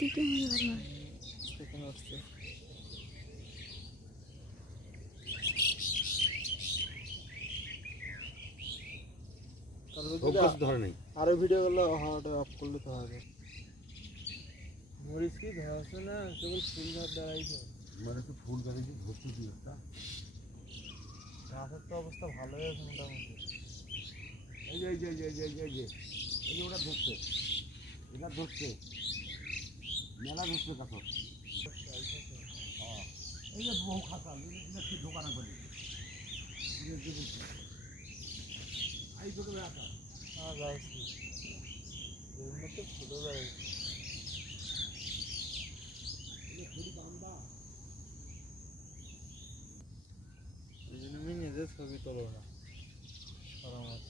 থেকে আমার ভালো হয়। এখানে আসছে ধরে নেই আরো ভিডিও করলে হাওয়াটা অফ করলে তো হবে। মরিচ কি ধরছে না কেবল ফুল ধর দাঁড়াইছে মানে তো ফুল গাড়িতে ধরতে কি একটা গাছের তো অবস্থা ভালোই আছে মোটামুটি। এই যে এই যে এই যে এই যে এই যে এই যে ওটা ধরছে এটা ধরছে মেলা ধরছে কাছে এই যে বহু খাতা কি দোকানে করি এই ছোটো রাখা হ্যাঁ যাচ্ছি এগুলো তো ছোটো দাঁড়াইছে। এই জন্য আমি নিজে ছবি তোলো না সরম আছে।